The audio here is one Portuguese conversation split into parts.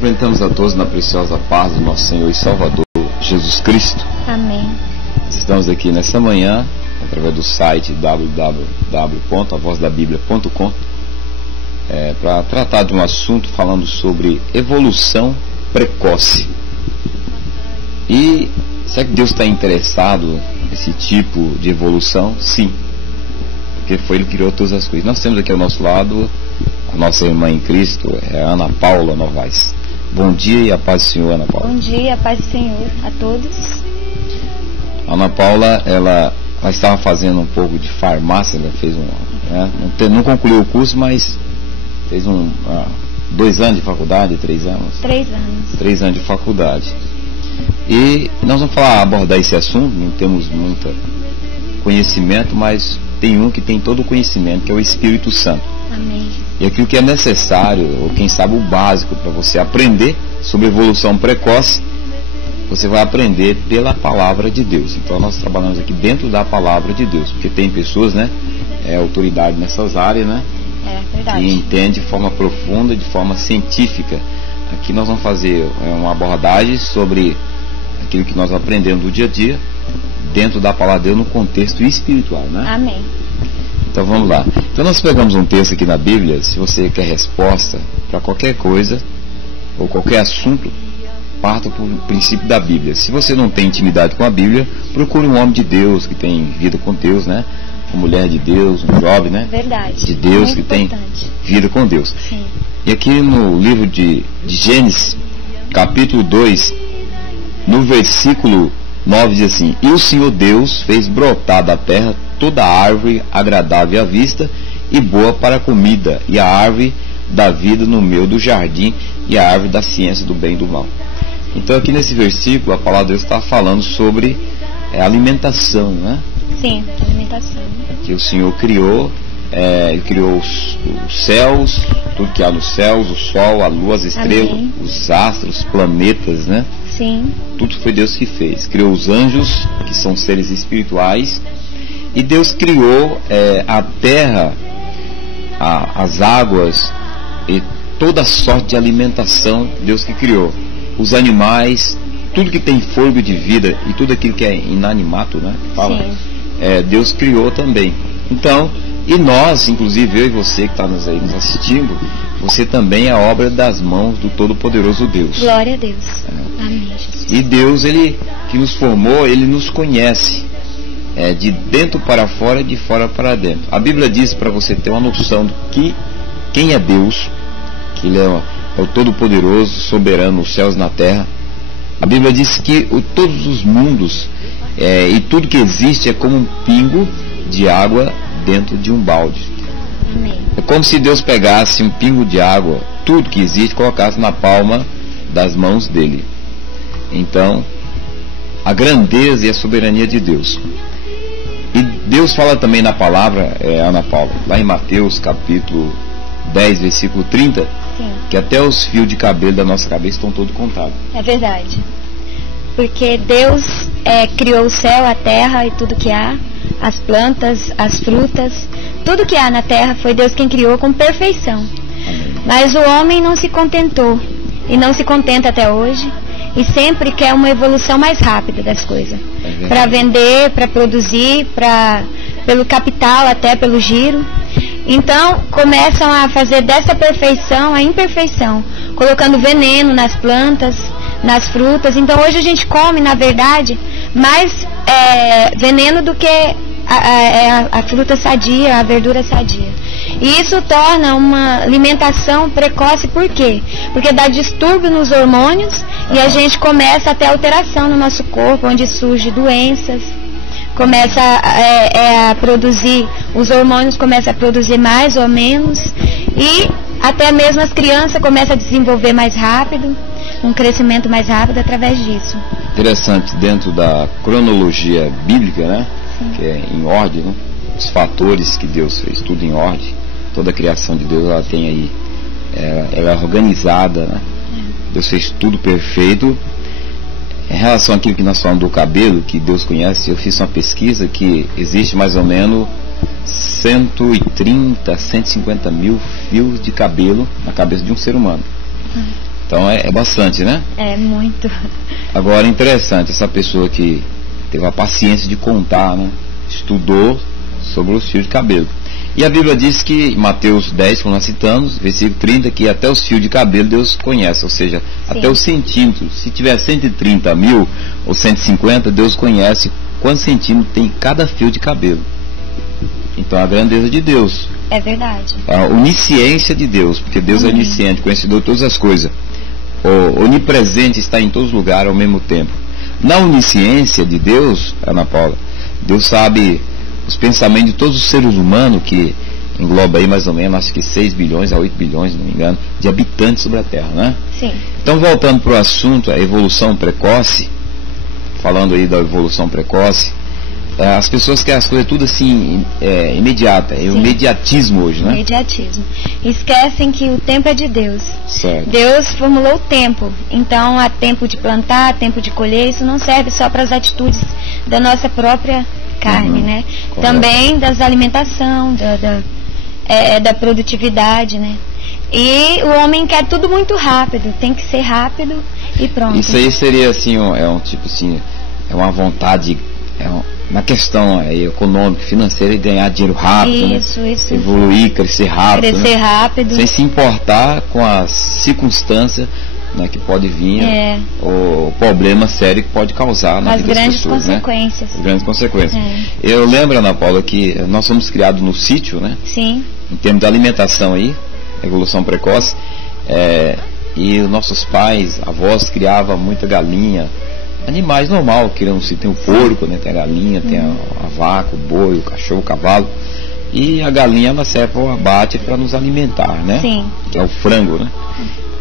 Cumprimentamos a todos na preciosa paz do nosso Senhor e Salvador Jesus Cristo. Amém. Estamos aqui nesta manhã, através do site www.avozdabiblia.com, para tratar de um assunto falando sobre evolução precoce. E será que Deus está interessado nesse tipo de evolução? Sim, porque foi Ele que criou todas as coisas. Nós temos aqui ao nosso lado a nossa irmã em Cristo, é a Ana Paula Novaes. Bom dia e a paz do Senhor, Ana Paula. Bom dia, a paz do Senhor a todos. A Ana Paula, ela estava fazendo um pouco de farmácia, ela fez não concluiu o curso, mas fez 2 anos de faculdade, 3 anos? 3 anos. 3 anos de faculdade. E nós vamos abordar esse assunto, não temos muito conhecimento, mas tem um que tem todo o conhecimento, que é o Espírito Santo. Amém. E aquilo que é necessário, ou quem sabe o básico para você aprender sobre evolução precoce, você vai aprender pela palavra de Deus. Então nós trabalhamos aqui dentro da palavra de Deus, porque tem pessoas, autoridade nessas áreas, É verdade. que entende de forma profunda, de forma científica. Aqui nós vamos fazer uma abordagem sobre aquilo que nós aprendemos do dia a dia, dentro da palavra de Deus, no contexto espiritual, Amém. Então vamos lá. Então nós pegamos um texto aqui na Bíblia. Se você quer resposta para qualquer coisa ou qualquer assunto, parta para o princípio da Bíblia. Se você não tem intimidade com a Bíblia, procure um homem de Deus que tem vida com Deus, uma mulher de Deus, um jovem, Verdade. de Deus, muito que importante. tem vida com Deus. Sim. E aqui no livro de Gênesis, capítulo 2, no versículo 9 diz assim: E o Senhor Deus fez brotar da terra toda árvore agradável à vista e boa para a comida, e a árvore da vida no meio do jardim, e a árvore da ciência do bem e do mal. Então aqui nesse versículo a palavra de Deus está falando sobre alimentação, Sim, alimentação. Que o Senhor criou. Ele criou os céus, tudo que há nos céus, o sol, a lua, as estrelas, Amém. os astros, os planetas, Sim. Tudo foi Deus que fez. Criou os anjos, que são seres espirituais, e Deus criou a terra, as águas e toda sorte de alimentação. Deus que criou os animais, tudo que tem fôlego de vida e tudo aquilo que é inanimato, Fala. Sim. Deus criou também. Então, e nós, inclusive eu e você que está nos assistindo, você também é a obra das mãos do Todo-Poderoso Deus. Glória a Deus. Amém, Jesus. E Deus, Ele que nos formou, Ele nos conhece, de dentro para fora e de fora para dentro. A Bíblia diz, para você ter uma noção de quem é Deus, que Ele é o Todo-Poderoso, soberano nos céus e na terra. A Bíblia diz que todos os mundos e tudo que existe é como um pingo de água dentro de um balde. Amém. É como se Deus pegasse um pingo de água, tudo que existe, colocasse na palma das mãos dele. Então, a grandeza e a soberania de Deus. E Deus fala também na palavra, Ana Paula, lá em Mateus capítulo 10, versículo 30, Sim. que até os fios de cabelo da nossa cabeça estão todos contados. É verdade. Porque Deus criou o céu, a terra e tudo que há, as plantas, as frutas, tudo que há na terra foi Deus quem criou com perfeição. Amém. Mas o homem não se contentou, e não se contenta até hoje, e sempre quer uma evolução mais rápida das coisas. Para vender, para produzir, pelo capital, até pelo giro. Então começam a fazer dessa perfeição a imperfeição, colocando veneno nas plantas, nas frutas. Então hoje a gente come, na verdade, mais veneno do que a fruta sadia, a verdura sadia. E isso torna uma alimentação precoce. Por quê? Porque dá distúrbio nos hormônios e a gente começa a ter alteração no nosso corpo, onde surgem doenças, começa a produzir, os hormônios começam a produzir mais ou menos, e até mesmo as crianças começam a desenvolver mais rápido, um crescimento mais rápido através disso. Interessante, dentro da cronologia bíblica, que é em ordem, os fatores que Deus fez, tudo em ordem. Toda a criação de Deus, ela tem aí, ela é organizada, Deus fez tudo perfeito. Em relação àquilo que nós falamos do cabelo, que Deus conhece, eu fiz uma pesquisa que existe mais ou menos 130, 150 mil fios de cabelo na cabeça de um ser humano. Então é bastante, né? É muito. Agora, interessante, essa pessoa que teve a paciência de contar, né? Estudou sobre os fios de cabelo. E a Bíblia diz que, em Mateus 10, como nós citamos, versículo 30, que até os fios de cabelo Deus conhece, ou seja, sim, até os centímetros. Se tiver 130 mil ou 150, Deus conhece quantos centímetros tem cada fio de cabelo. Então, a grandeza de Deus. É verdade. A onisciência de Deus, porque Deus é onisciente, conhecedor de todas as coisas. O onipresente, está em todos os lugares ao mesmo tempo. Na onisciência de Deus, Ana Paula, Deus sabe os pensamentos de todos os seres humanos, que engloba aí mais ou menos, acho que 6 bilhões a 8 bilhões, não me engano, de habitantes sobre a Terra, né? Sim. Então, voltando para o assunto, a evolução precoce, falando aí da evolução precoce, as pessoas querem as coisas tudo assim, imediata, é o imediatismo hoje, né? Imediatismo. Esquecem que o tempo é de Deus. Certo. Deus formulou o tempo, então há tempo de plantar, tempo de colher, isso não serve só para as atitudes da nossa própria carne, né? Correto. Também das alimentação, da produtividade, né? E o homem quer tudo muito rápido, tem que ser rápido e pronto. Isso aí seria assim, um tipo assim, é uma vontade, na questão econômica, financeira, de ganhar dinheiro rápido, isso, né? Isso. Evoluir, crescer rápido. Crescer rápido. Sem se importar com as circunstâncias, né, que pode vir, o problema sério que pode causar na vida das pessoas, né? As grandes consequências. Eu lembro, Ana Paula, que nós somos criados no sítio, né? Sim. Em termos de alimentação aí, evolução precoce, e os nossos pais, avós, criavam muita galinha, animais normal, que não se tem o porco, né? Tem a galinha, tem a vaca, o boi, o cachorro, o cavalo. E a galinha, ela serve para o abate para nos alimentar, né? Sim. Que é o frango, né?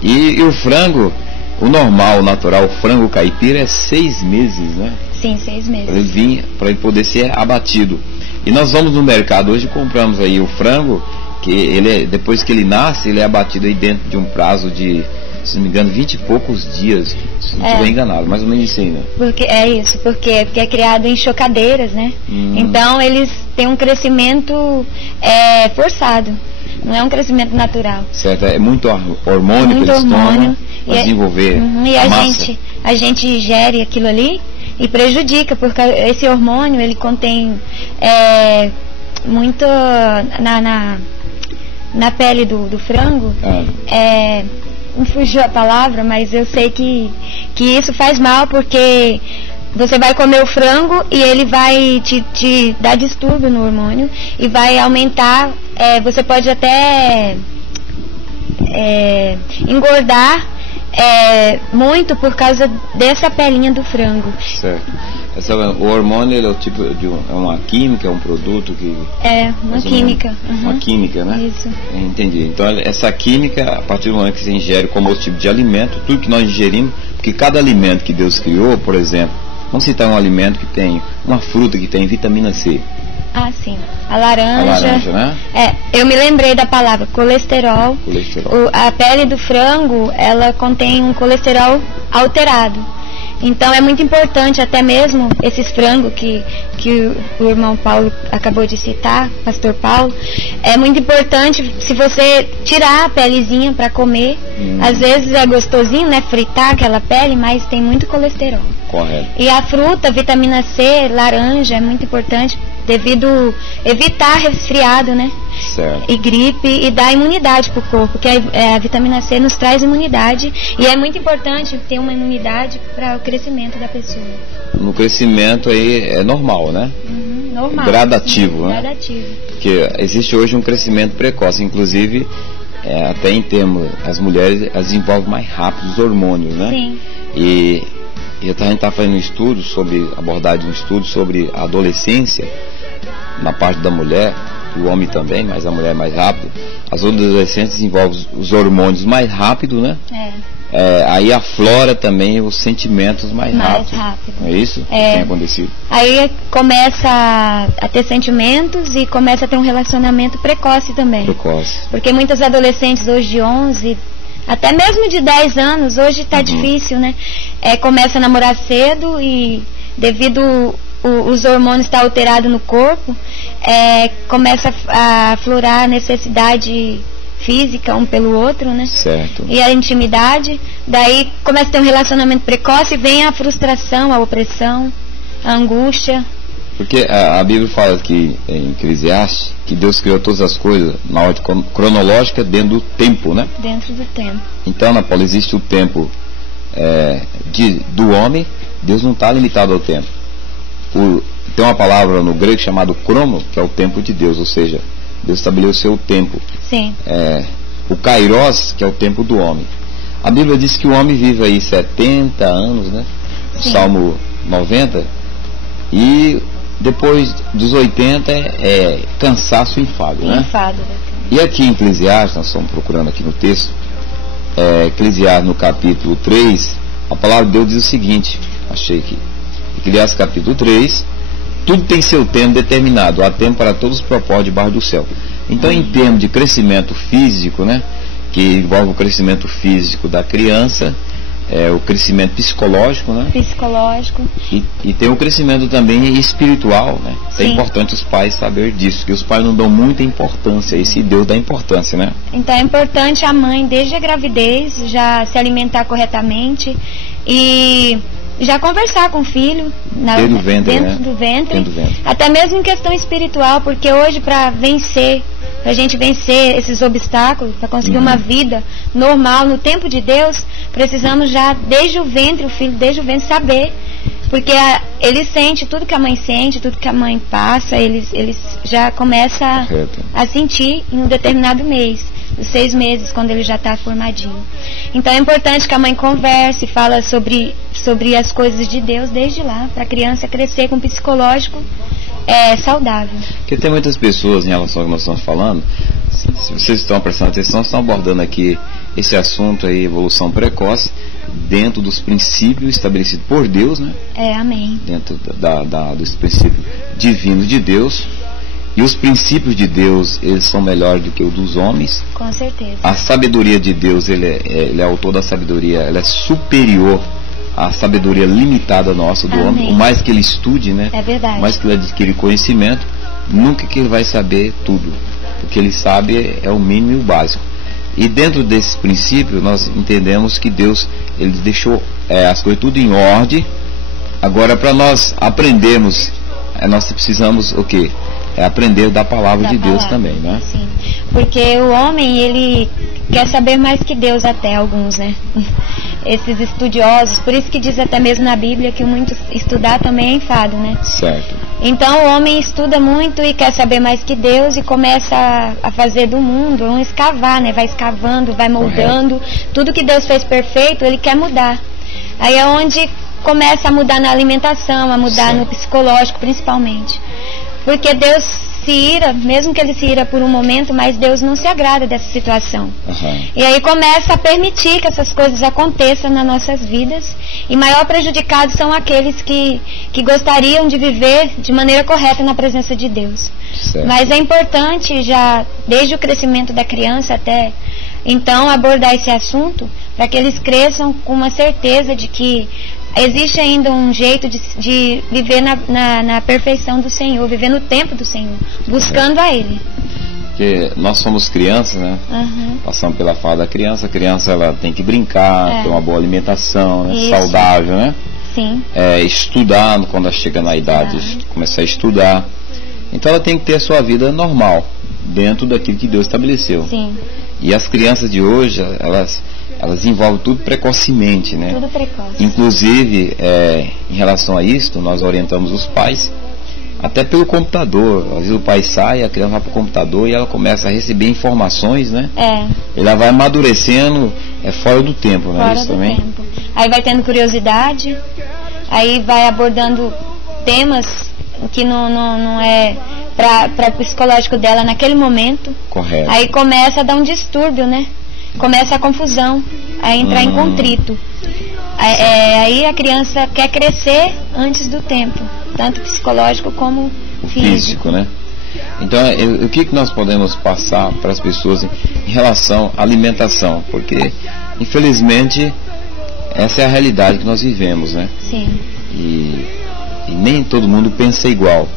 E o frango, o normal, o natural, o frango caipira é 6 meses, né? Sim, 6 meses. Para ele poder ser abatido. E nós vamos no mercado hoje e compramos aí o frango, que ele depois que ele nasce, ele é abatido aí dentro de um prazo de, se não me engano, 20 e poucos dias, se não estiver enganado, mais ou menos isso aí, né? Porque porque é criado em chocadeiras, né? Então eles têm um crescimento forçado, não é um crescimento natural. Certo, é muito hormônio que eles tomam para desenvolver a massa. A gente ingere aquilo ali e prejudica, porque esse hormônio, ele contém muito na pele do frango, me fugiu a palavra, mas eu sei que isso faz mal, porque você vai comer o frango e ele vai te dar distúrbio no hormônio e vai aumentar, você pode até engordar muito por causa dessa pelinha do frango. Certo. O hormônio, ele é o tipo de uma química, é um produto que... uma química. Uma química, né? Isso. Entendi. Então, essa química, a partir do momento que você ingere como outro tipo de alimento, tudo que nós ingerimos, porque cada alimento que Deus criou, por exemplo, vamos citar um alimento que tem, uma fruta que tem vitamina C. Ah, sim. A laranja. A laranja, né? Eu me lembrei da palavra colesterol. A pele do frango, ela contém um colesterol alterado. Então é muito importante, até mesmo esses frangos que o irmão Paulo acabou de citar, pastor Paulo, é muito importante se você tirar a pelezinha para comer. Às vezes é gostosinho, né, fritar aquela pele, mas tem muito colesterol. Correto. E a fruta, vitamina C, laranja, é muito importante devido evitar resfriado, né? Certo. E gripe, e dar imunidade para o corpo, porque a vitamina C nos traz imunidade, e é muito importante ter uma imunidade para o crescimento da pessoa. No crescimento aí é normal, né? Normal. Gradativo, né? Gradativo. Porque existe hoje um crescimento precoce, inclusive até em termos, as mulheres elas desenvolvem mais rápido os hormônios, né? Sim. E a gente está fazendo um estudo sobre a adolescência na parte da mulher, o homem também, mas a mulher é mais rápido. As adolescentes desenvolvem os hormônios mais rápido, né? Aí aflora também os sentimentos mais rápido. Não é isso que tem acontecido? Aí começa a ter sentimentos e começa a ter um relacionamento precoce também. Porque muitas adolescentes hoje de 11, até mesmo de 10 anos, hoje está difícil, né? Começa a namorar cedo e devido os hormônios estar alterados no corpo, começa a aflorar a necessidade física um pelo outro, né? Certo. E a intimidade, daí começa a ter um relacionamento precoce e vem a frustração, a opressão, a angústia. Porque a Bíblia fala aqui em Eclesiastes que Deus criou todas as coisas na ordem cronológica dentro do tempo, né? Dentro do tempo. Então, na Paula, existe o tempo do homem. Deus não está limitado ao tempo. Tem uma palavra no grego chamada crono, que é o tempo de Deus, ou seja, Deus estabeleceu o tempo. Sim. O kairos, que é o tempo do homem. A Bíblia diz que o homem vive aí 70 anos, né? Sim. Salmo 90. E depois dos 80 é cansaço e enfado, né? Enfado. E aqui em Eclesiastes, nós estamos procurando aqui no texto, Eclesiastes no capítulo 3, a palavra de Deus diz o seguinte, achei aqui, Eclesiastes capítulo 3, tudo tem seu tempo determinado, há tempo para todos os propósitos debaixo do céu. Então, em termos de crescimento físico, né, que envolve o crescimento físico da criança, o crescimento psicológico, né? Psicológico. E tem o crescimento também espiritual, né? É Sim. importante os pais saber disso, que os pais não dão muita importância, e se Deus dá importância, né? Então é importante a mãe, desde a gravidez, já se alimentar corretamente e já conversar com o filho Dentro do ventre, dentro do ventre. Até mesmo em questão espiritual, porque hoje para a gente vencer esses obstáculos, para conseguir uma vida normal no tempo de Deus, precisamos já desde o ventre, o filho desde o ventre saber, porque ele sente tudo que a mãe sente, tudo que a mãe passa, ele já começa a sentir em um determinado mês, os 6 meses, quando ele já está formadinho. Então é importante que a mãe converse, fala sobre as coisas de Deus desde lá, para a criança crescer com um psicológico saudável. Porque tem muitas pessoas, em relação ao que nós estamos falando, se vocês estão prestando atenção, estão abordando aqui esse assunto aí, evolução precoce, dentro dos princípios estabelecidos por Deus, né? Amém. Dentro dos princípios divinos de Deus. E os princípios de Deus, eles são melhores do que os dos homens. Com certeza. A sabedoria de Deus, ele é autor da sabedoria, ela é superior à sabedoria limitada nossa do homem. O mais que ele estude, né? É verdade. O mais que ele adquire conhecimento, nunca que ele vai saber tudo. O que ele sabe é o mínimo e o básico. E dentro desses princípios, nós entendemos que Deus, ele deixou as coisas tudo em ordem. Agora, para nós aprendermos, nós precisamos o quê? Aprender da palavra de Deus também, né? Sim, porque o homem, ele quer saber mais que Deus, até alguns, né? Esses estudiosos, por isso que diz até mesmo na Bíblia que muito estudar também é enfado, né? Certo. Então o homem estuda muito e quer saber mais que Deus e começa a fazer do mundo um escavar, né? Vai escavando, vai moldando. Correto. Tudo que Deus fez perfeito, ele quer mudar. Aí é onde começa a mudar na alimentação, a mudar no psicológico principalmente. Porque Deus se ira, mesmo que ele se ira por um momento, mas Deus não se agrada dessa situação. E aí começa a permitir que essas coisas aconteçam nas nossas vidas, e maior prejudicados são aqueles que gostariam de viver de maneira correta na presença de Deus. Certo. Mas é importante já, desde o crescimento da criança até então, abordar esse assunto, para que eles cresçam com uma certeza de que existe ainda um jeito de viver na perfeição do Senhor, viver no tempo do Senhor, buscando a Ele. Porque nós somos crianças, né? Passamos pela fase da criança. A criança, ela tem que brincar, ter uma boa alimentação, né? Saudável, né? Sim. Estudar, quando ela chega na idade de começar a estudar. Então ela tem que ter a sua vida normal, dentro daquilo que Deus estabeleceu. Sim. E as crianças de hoje, elas envolvem tudo precocemente, né? Tudo precoce. Inclusive, em relação a isso, nós orientamos os pais, até pelo computador. Às vezes o pai sai, a criança vai para o computador e ela começa a receber informações, né? Ela vai amadurecendo fora do tempo, não é isso também? Tempo. Aí vai tendo curiosidade, aí vai abordando temas que não é para o psicológico dela naquele momento. Correto. Aí começa a dar um distúrbio, né? Começa a confusão, a entrar em contrito. Aí a criança quer crescer antes do tempo, tanto psicológico como físico, né? Então, o que nós podemos passar para as pessoas em relação à alimentação? Porque, infelizmente, essa é a realidade que nós vivemos, né? Sim. E nem todo mundo pensa igual.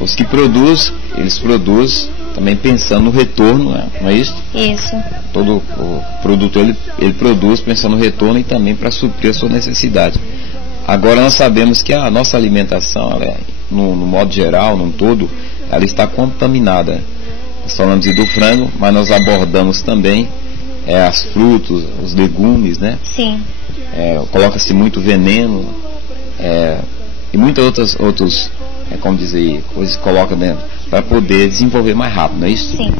Os que produzem, eles produzem também pensando no retorno, né? Não é isso? Isso. Todo o produtor ele produz pensando no retorno e também para suprir a sua necessidade. Agora nós sabemos que a nossa alimentação, ela, no modo geral, no todo, ela está contaminada. Nós falamos do frango, mas nós abordamos também as frutas, os legumes, né? Sim. Coloca-se muito veneno e muitas outras como dizer, coisas que coloca dentro para poder desenvolver mais rápido, não é isso? Sim.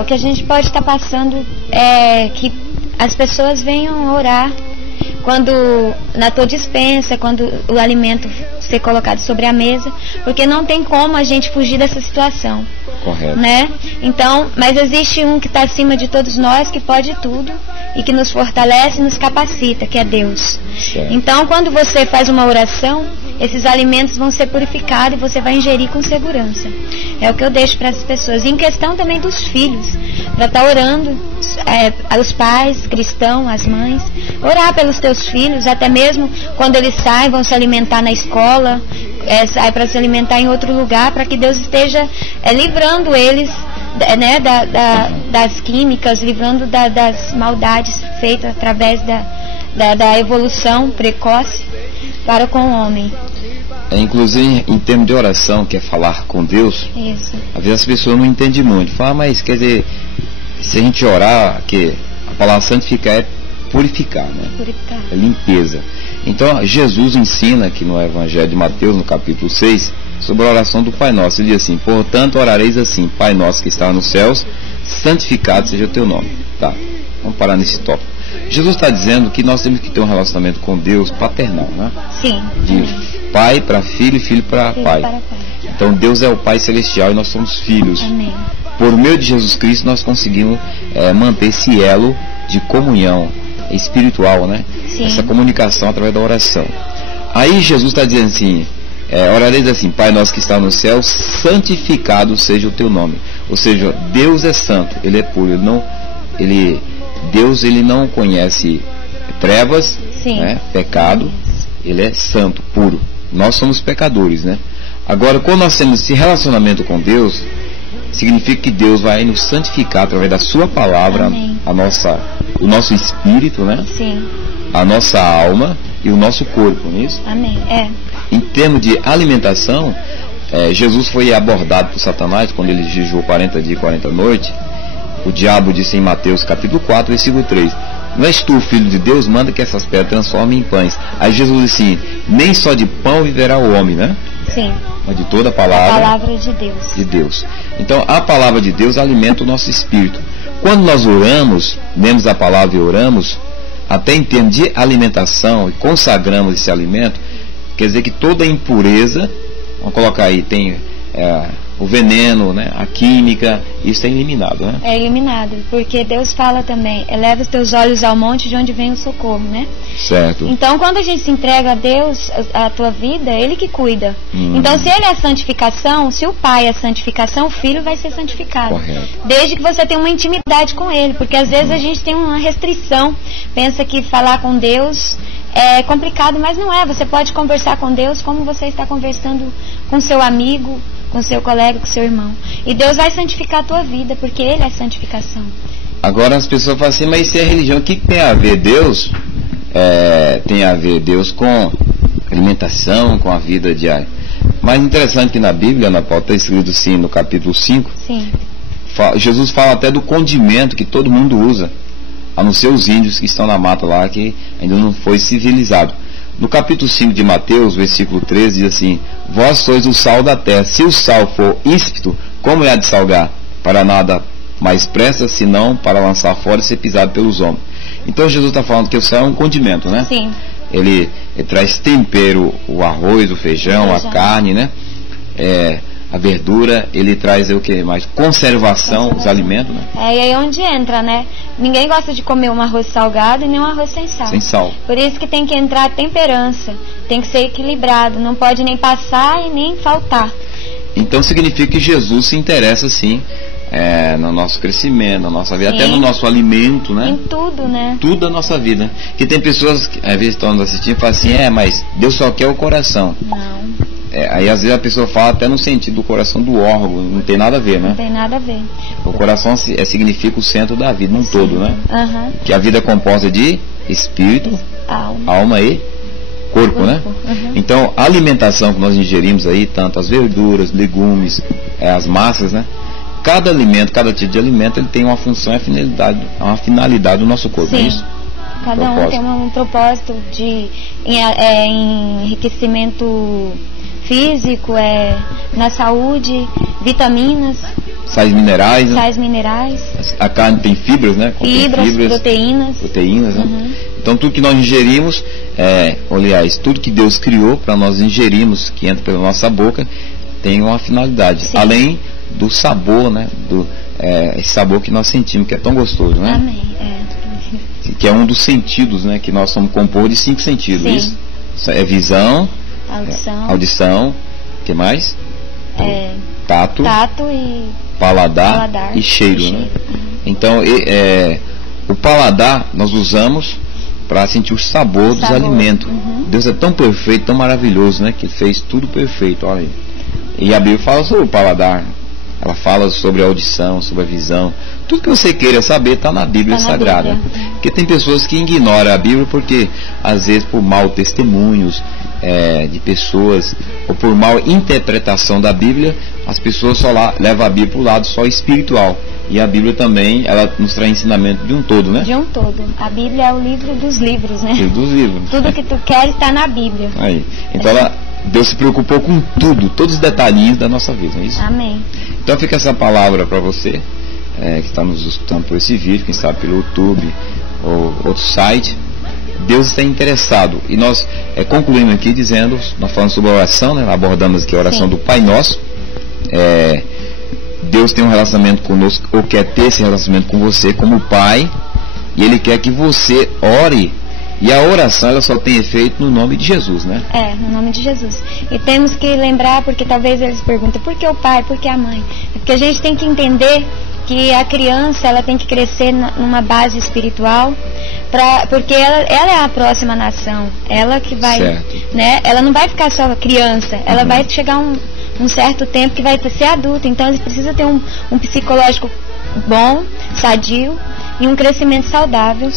O que a gente pode estar passando é que as pessoas venham orar quando na tua dispensa, quando o alimento ser colocado sobre a mesa, porque não tem como a gente fugir dessa situação. Correto. Né? Então, mas existe um que está acima de todos nós, que pode tudo e que nos fortalece e nos capacita, que é Deus. Certo. Então, quando você faz uma oração, esses alimentos vão ser purificados e você vai ingerir com segurança. É o que eu deixo para as pessoas. E em questão também dos filhos, para estar orando, os pais cristãos, as mães, orar pelos teus filhos, até mesmo quando eles saem, vão se alimentar na escola, saem para se alimentar em outro lugar, para que Deus esteja livrando eles, né, das químicas, livrando das maldades feitas através da evolução precoce para com o homem. Inclusive, em termos de oração, que é falar com Deus, isso. Às vezes as pessoas não entendem muito. Fala, mas quer dizer, se a gente orar, que a palavra santificar é purificar, né? Purificar. É limpeza. Então, Jesus ensina aqui no Evangelho de Mateus, no capítulo 6, sobre a oração do Pai Nosso. Ele diz assim: portanto, orareis assim, Pai Nosso que está nos céus, santificado seja o teu nome. Tá, vamos parar nesse tópico. Jesus está dizendo que nós temos que ter um relacionamento com Deus paternal, né? Sim. De pai para filho e filho para pai. Então Deus é o Pai Celestial e nós somos filhos. Amém. Por meio de Jesus Cristo nós conseguimos manter esse elo de comunhão espiritual, né? Sim. Essa comunicação através da oração. Aí Jesus está dizendo assim: orareis assim, Pai nosso que está no céu, santificado seja o teu nome. Ou seja, Deus é santo, Ele é puro, Deus ele não conhece trevas, né, pecado, Ele é santo, puro. Nós somos pecadores, né? Agora, quando nós temos esse relacionamento com Deus, significa que Deus vai nos santificar através da sua palavra, o nosso espírito, né? Sim. A nossa alma e o nosso corpo, não é isso? Amém. Em termos de alimentação, Jesus foi abordado por Satanás quando ele jejuou 40 dias e 40 noites. O diabo disse em Mateus capítulo 4, versículo 3: não és tu, filho de Deus, manda que essas pedras transformem em pães. Aí Jesus disse assim: nem só de pão viverá o homem, né? Sim. Mas de toda a palavra de Deus. Então a palavra de Deus alimenta o nosso espírito. Quando nós oramos, lemos a palavra e oramos, até em termos de alimentação, e consagramos esse alimento, quer dizer que toda impureza, vamos colocar aí, tem o veneno, né, a química, isso é eliminado, né? É eliminado, porque Deus fala também: eleva os teus olhos ao monte de onde vem o socorro, né? Certo. Então, quando a gente se entrega a Deus, a tua vida, é Ele que cuida. Então, se Ele é a santificação, se o Pai é a santificação, o Filho vai ser santificado. Correto. Desde que você tenha uma intimidade com Ele, porque às vezes a gente tem uma restrição, pensa que falar com Deus é complicado, mas não é. Você pode conversar com Deus como você está conversando com seu amigo, com seu colega, com seu irmão. E Deus vai santificar a tua vida, porque Ele é a santificação. Agora as pessoas falam assim: mas isso é religião, o que tem a ver Deus? Tem a ver Deus com alimentação, com a vida diária. Mas interessante que na Bíblia, Ana Paula, está escrito assim no capítulo 5, sim, Jesus fala até do condimento que todo mundo usa, a não ser os índios que estão na mata lá, que ainda não foi civilizado. No capítulo 5 de Mateus, versículo 13, diz assim: vós sois o sal da terra. Se o sal for íspido, como é de salgar? Para nada mais presta, senão para lançar fora e ser pisado pelos homens. Então Jesus está falando que o sal é um condimento, né? Sim. Ele traz tempero, o arroz, o feijão, a carne, né? A verdura, ele traz o que mais? Conservação dos alimentos, né? E aí é onde entra, né? Ninguém gosta de comer um arroz salgado e nem um arroz sem sal. Sem sal. Por isso que tem que entrar a temperança, tem que ser equilibrado, não pode nem passar e nem faltar. Então significa que Jesus se interessa sim no nosso crescimento, na nossa vida, sim, até no nosso alimento, né? Em tudo, né? Tudo da nossa vida. Que tem pessoas que às vezes estão nos assistindo e falam assim: mas Deus só quer o coração. Não. aí às vezes a pessoa fala até no sentido do coração do órgão, não tem nada a ver, né? Não tem nada a ver. O coração significa o centro da vida, num todo, né? Uhum. Que a vida é composta de espírito, alma e corpo, né? Uhum. Então, a alimentação que nós ingerimos aí, tanto as verduras, legumes, as massas, né? Cada alimento, cada tipo de alimento, ele tem uma função e uma finalidade do nosso corpo, sim. É isso? Cada um tem um propósito de enriquecimento físico, na saúde, vitaminas, sais minerais, né? A carne tem fibras, né? Fibras, proteínas, né? Uhum. Então tudo que nós ingerimos, aliás, tudo que Deus criou para nós ingerirmos, que entra pela nossa boca, tem uma finalidade. Sim. Além do sabor, né? Esse sabor que nós sentimos, que é tão gostoso, né? Amém. Que é um dos sentidos, né? Que nós somos compostos de 5 sentidos. Sim. Isso é visão, audição, que mais? Tato e paladar e cheiro, né? Uhum. Então, o paladar nós usamos para sentir o sabor dos alimentos. Uhum. Deus é tão perfeito, tão maravilhoso, né? Que fez tudo perfeito, olha aí. E a Bíblia fala sobre o paladar. Ela fala sobre a audição, sobre a visão. Tudo que você queira saber está na Bíblia Sagrada. Porque tem pessoas que ignoram a Bíblia porque, às vezes, por mau testemunhos de pessoas, ou por mal interpretação da Bíblia, as pessoas só levam a Bíblia para o lado só espiritual. E a Bíblia também, ela nos traz ensinamento de um todo, né? De um todo. A Bíblia é o livro dos livros, né? O livro dos livros. Tudo que tu queres está na Bíblia. Aí. Então, Deus se preocupou com tudo, todos os detalhinhos da nossa vida, não é isso? Amém. Então fica essa palavra para você que está nos escutando por esse vídeo, quem sabe pelo YouTube ou outro site. Deus está interessado. E nós concluímos aqui dizendo, nós falamos sobre a oração, né? Abordamos aqui a oração do Pai Nosso. Deus tem um relacionamento conosco, ou quer ter esse relacionamento com você como Pai, e Ele quer que você ore. E a oração, ela só tem efeito no nome de Jesus, né? No nome de Jesus. E temos que lembrar, porque talvez eles perguntem, por que o pai, por que a mãe? Porque a gente tem que entender que a criança, ela tem que crescer numa base espiritual, porque ela é a próxima nação. Ela que vai, né? Ela não vai ficar só criança, ela vai chegar um certo tempo que vai ser adulta. Então, eles precisam ter um psicológico bom, sadio, e um crescimento saudável,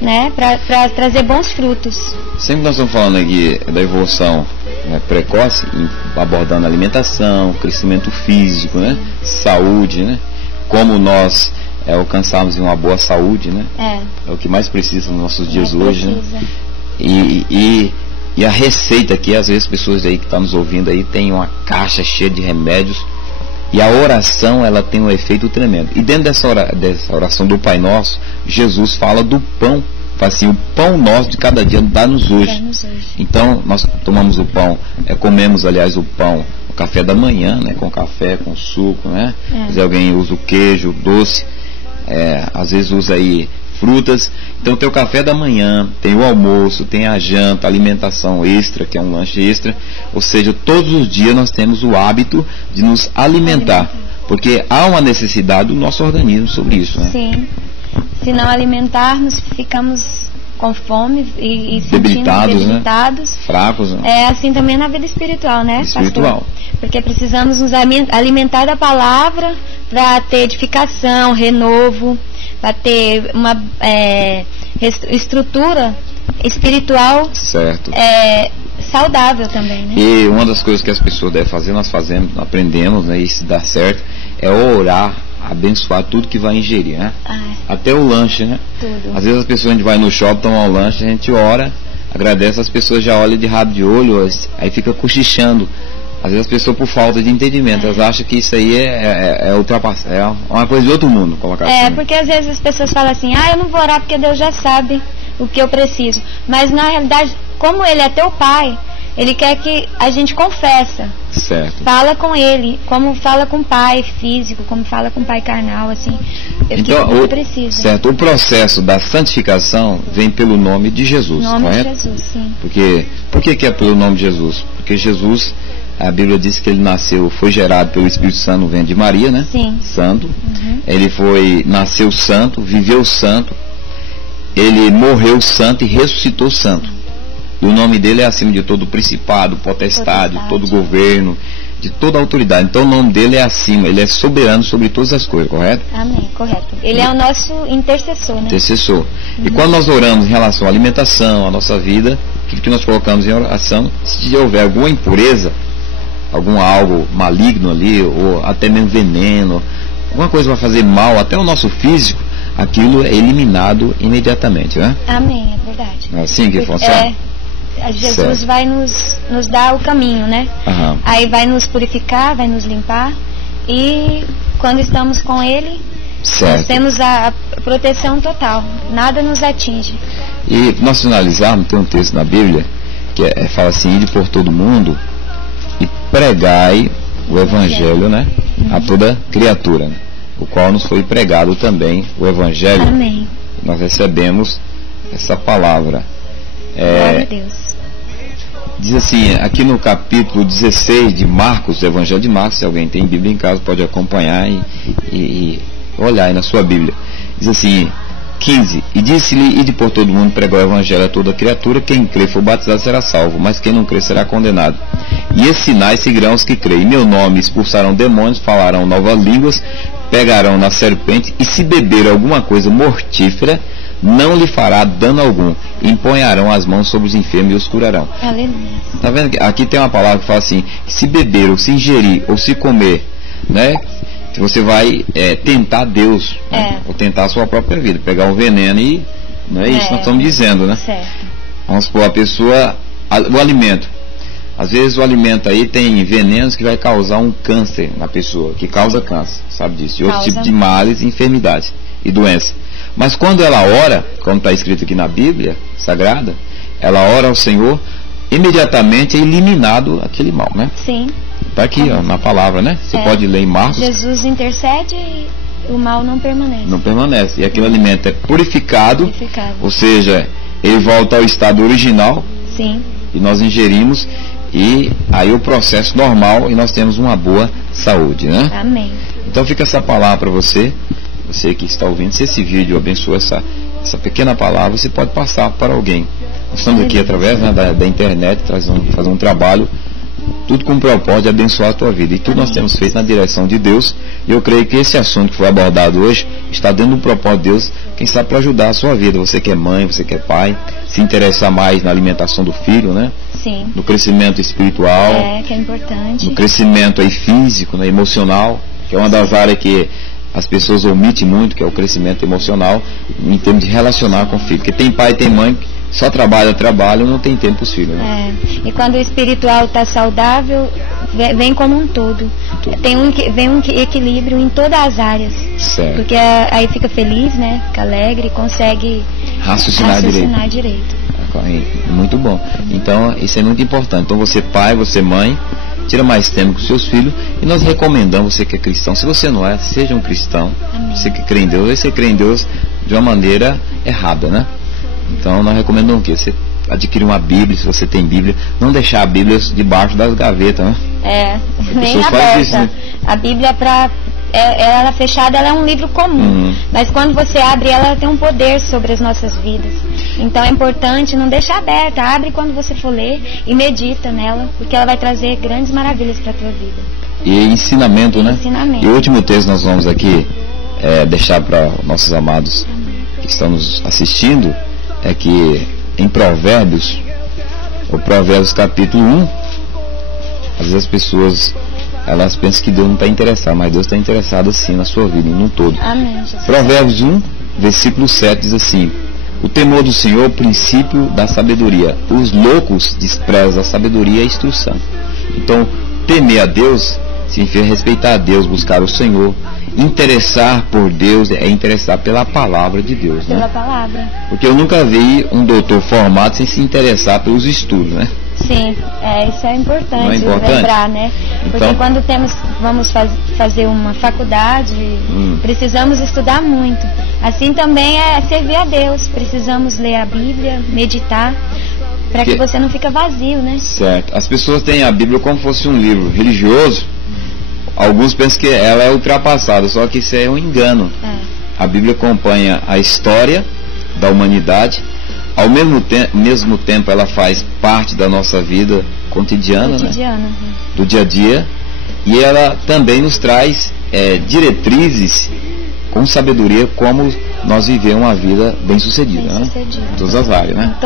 né, para trazer bons frutos. Sempre nós estamos falando aqui da evolução, né, precoce, abordando alimentação, crescimento físico, né, saúde, né, como nós alcançarmos uma boa saúde, né, é o que mais precisa nos nossos dias hoje, né, e a receita aqui, às vezes pessoas aí que estão nos ouvindo aí tem uma caixa cheia de remédios. E a oração, ela tem um efeito tremendo. E dentro dessa oração do Pai Nosso, Jesus fala do pão. Fala assim, o pão nosso de cada dia dá-nos hoje. Então, nós tomamos o pão, comemos, aliás, o pão, o café da manhã, né? Com café, com suco, né? Às vezes alguém usa o queijo, doce. Às vezes usa aí frutas. Então tem o café da manhã, tem o almoço, tem a janta, a alimentação extra, que é um lanche extra. Ou seja, todos os dias nós temos o hábito de nos alimentar, porque há uma necessidade do nosso organismo sobre isso, né? Sim. Se não alimentarmos, ficamos com fome e debilitados, né? Fracos, né? É assim também na vida espiritual, né, pastor? Porque precisamos nos alimentar da palavra para ter edificação, renovo, para ter uma estrutura espiritual saudável também, né? E uma das coisas que as pessoas devem fazer, nós fazemos, aprendemos, né, e se dá certo, é orar, abençoar tudo que vai ingerir, né? Até o lanche, né? Tudo. Às vezes as pessoas, a gente vai no shopping tomar um lanche, a gente ora, agradece, as pessoas já olham de rabo de olho, aí fica cochichando. Às vezes as pessoas, por falta de entendimento, elas acham que isso aí é uma coisa de outro mundo, colocar assim. Porque às vezes as pessoas falam assim, eu não vou orar porque Deus já sabe o que eu preciso. Mas na realidade, como Ele é teu Pai, Ele quer que a gente confessa. Certo. Fala com Ele, como fala com o Pai físico, como fala com o Pai carnal, assim. Então, que precisa. Certo. O processo da santificação vem pelo nome de Jesus, nome correto? De Jesus, sim. Por que é pelo nome de Jesus? Porque Jesus, a Bíblia diz que ele foi gerado pelo Espírito Santo, vem de Maria, né? Sim. Santo. Ele nasceu santo, viveu santo, ele morreu santo e ressuscitou santo. E o nome dele é acima de todo principado, potestade, todo governo, de toda autoridade. Então o nome dele é acima, ele é soberano sobre todas as coisas, correto? Amém, correto. Ele é o nosso intercessor, né? Intercessor. E quando nós oramos em relação à alimentação, à nossa vida, aquilo que nós colocamos em oração, se houver alguma impureza, algum algo maligno ali, ou até mesmo veneno, alguma coisa vai fazer mal até o nosso físico, aquilo é eliminado imediatamente, né? Amém, é verdade. É assim que funciona? Jesus certo. vai nos dar o caminho, né? Aham. Aí vai nos purificar, vai nos limpar, e quando estamos com Ele, Certo. nós temos a proteção total, nada nos atinge. E nós finalizarmos, tem um texto na Bíblia que fala assim: ide por todo mundo e pregai o Evangelho, né, a toda criatura, né, o qual nos foi pregado também o Evangelho. Amém. Nós recebemos essa palavra. Glória a Deus. Diz assim, aqui no capítulo 16 de Marcos, do Evangelho de Marcos, se alguém tem Bíblia em casa, pode acompanhar e olhar aí na sua Bíblia. Diz assim, 15: e disse-lhe, ide por todo mundo pregar o Evangelho a toda criatura, quem crê for batizado será salvo, mas quem não crê será condenado. E esses sinais seguirão os que creem. Em meu nome expulsarão demônios, falarão novas línguas, pegarão na serpente, e se beber alguma coisa mortífera, não lhe fará dano algum. Imponharão as mãos sobre os enfermos e os curarão. Aleluia. Tá vendo? Aqui tem uma palavra que fala assim, que se beber, ou se ingerir, ou se comer, né, que você vai tentar Deus, né? Ou tentar a sua própria vida, pegar um veneno e não é isso que nós estamos dizendo, né? Certo. Vamos supor, a pessoa, o alimento. Às vezes o alimento aí tem venenos que vai causar um câncer na pessoa, que causa câncer, sabe disso? E outro tipo de males, enfermidades e doenças. Mas quando ela ora, como está escrito aqui na Bíblia Sagrada, ela ora ao Senhor, imediatamente é eliminado aquele mal, né? Sim. Está aqui, ó, na palavra, né? Você pode ler em Marcos. Jesus intercede e o mal não permanece. Não permanece. E aquele alimento é purificado. Ou seja, ele volta ao estado original. Sim. E nós ingerimos, e aí o processo normal, e nós temos uma boa saúde, né? Amém. Então fica essa palavra para você que está ouvindo. Se esse vídeo abençoa essa pequena palavra, você pode passar para alguém. Nós estamos aqui através, né, da internet, fazer um trabalho, tudo com o propósito de abençoar a tua vida. E tudo nós temos feito na direção de Deus. E eu creio que esse assunto que foi abordado hoje está dentro do propósito de Deus, quem sabe, para ajudar a sua vida. Você que é mãe, você que é pai, se interessar mais na alimentação do filho, né? Sim. No crescimento espiritual. Que é importante. No crescimento aí físico, né, emocional, que é uma das áreas que as pessoas omitem muito, que é o crescimento emocional, em termos de relacionar com o filho. Porque tem pai e tem mãe que só trabalha, não tem tempo para os filhos, né? E quando o espiritual está saudável, vem como um todo. Vem um equilíbrio em todas as áreas. Certo. Porque aí fica feliz, né? Fica alegre, consegue raciocinar direito. Muito bom. Então, isso é muito importante. Então, você pai, você mãe, tira mais tempo com seus filhos, e nós recomendamos, você que é cristão, se você não é, seja um cristão. Amém. Você que crê em Deus, você crê em Deus de uma maneira errada, né? Então nós recomendamos o quê? Você adquirir uma Bíblia, se você tem Bíblia, não deixar a Bíblia debaixo das gavetas, né? Nem aberta. Isso, né? A Bíblia ela fechada, ela é um livro comum, mas quando você abre ela tem um poder sobre as nossas vidas. Então é importante não deixar aberta, abre quando você for ler e medita nela, porque ela vai trazer grandes maravilhas para a tua vida. E ensinamento, né? Ensinamento. E o último texto nós vamos aqui deixar para nossos amados que estão nos assistindo, é que em Provérbios, o Provérbios capítulo 1, às vezes as pessoas elas pensam que Deus não está interessado, mas Deus está interessado sim na sua vida, no todo. Amém, Jesus. Provérbios 1, versículo 7 diz assim: o temor do Senhor é o princípio da sabedoria, os loucos desprezam a sabedoria e a instrução. Então, temer a Deus significa respeitar a Deus, buscar o Senhor. Interessar por Deus é interessar pela palavra de Deus, né? Pela palavra. Porque eu nunca vi um doutor formado sem se interessar pelos estudos, né? Sim, isso é importante, não é importante lembrar, né? Porque então, quando vamos fazer uma faculdade, precisamos estudar muito. Assim também é servir a Deus. Precisamos ler a Bíblia, meditar, para que você não fique vazio, né? Certo. As pessoas têm a Bíblia como se fosse um livro religioso. Alguns pensam que ela é ultrapassada, só que isso é um engano. A Bíblia acompanha a história da humanidade, ao mesmo tempo ela faz parte da nossa vida cotidiana, né? Do dia a dia, e ela também nos traz diretrizes com sabedoria como nós vivemos uma vida bem-sucedida, né? Em todas as áreas, né? Em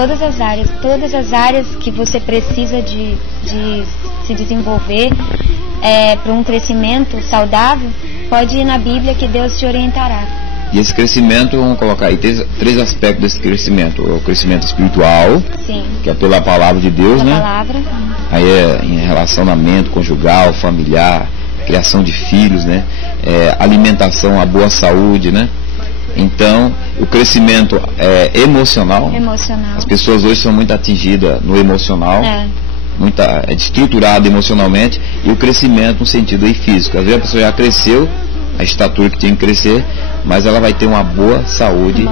todas as áreas que você precisa de se desenvolver para um crescimento saudável, pode ir na Bíblia que Deus te orientará. E esse crescimento, vamos colocar aí três aspectos desse crescimento. O crescimento espiritual, sim, que é pela palavra de Deus, né? Palavra. Aí é em relacionamento conjugal, familiar, criação de filhos, né? Alimentação, a boa saúde, né? Então, o crescimento emocional. As pessoas hoje são muito atingidas no emocional. Estruturada emocionalmente, e o crescimento no sentido aí físico. Às vezes a pessoa já cresceu a estatura que tinha que crescer, mas ela vai ter uma boa saúde,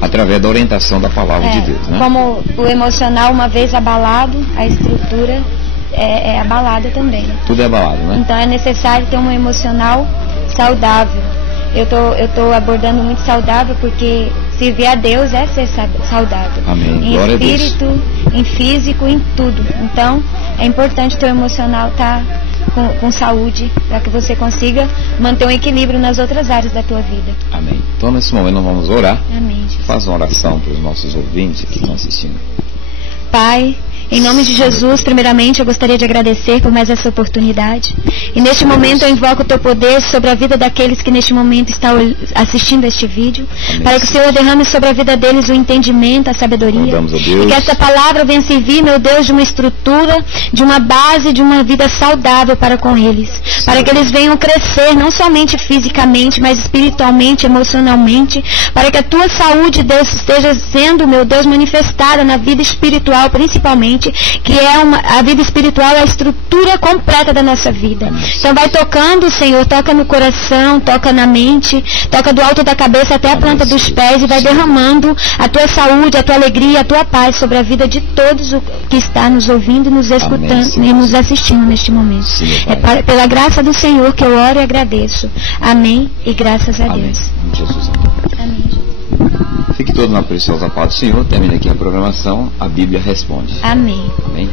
através da orientação da palavra de Deus, né? Como o emocional, uma vez abalado, a estrutura é abalada também. Tudo é abalado, né? Então é necessário ter um emocional saudável. Eu tô abordando muito saudável porque servir a Deus é ser saudável. Amém. Em glória espírito, a Deus. Em físico, em tudo. Então é importante teu emocional estar com saúde, para que você consiga manter um equilíbrio nas outras áreas da tua vida. Amém. Então nesse momento nós vamos orar. Amém. Faz uma oração para os nossos ouvintes que estão assistindo. Pai, em nome de Jesus, primeiramente eu gostaria de agradecer por mais essa oportunidade. E neste momento eu invoco o teu poder sobre a vida daqueles que neste momento estão assistindo este vídeo. Amém. Para que o Senhor derrame sobre a vida deles o entendimento, a sabedoria. E que essa palavra venha servir, meu Deus, de uma estrutura, de uma base, de uma vida saudável para com eles. Sim. Para que eles venham crescer, não somente fisicamente, mas espiritualmente, emocionalmente. Para que a tua saúde, Deus, esteja sendo, meu Deus, manifestada na vida espiritual, principalmente, que a vida espiritual é a estrutura completa da nossa vida. Então vai tocando, Senhor, toca no coração, toca na mente, toca do alto da cabeça até a planta dos pés e vai derramando a tua saúde, a tua alegria, a tua paz sobre a vida de todos que está nos ouvindo, nos escutando e nos assistindo neste momento. É pela graça do Senhor que eu oro e agradeço. Amém e graças a Deus. Amém. Jesus. Amém. Fique todo na preciosa paz do Senhor. Termina aqui a programação. A Bíblia responde. Amém. Amém.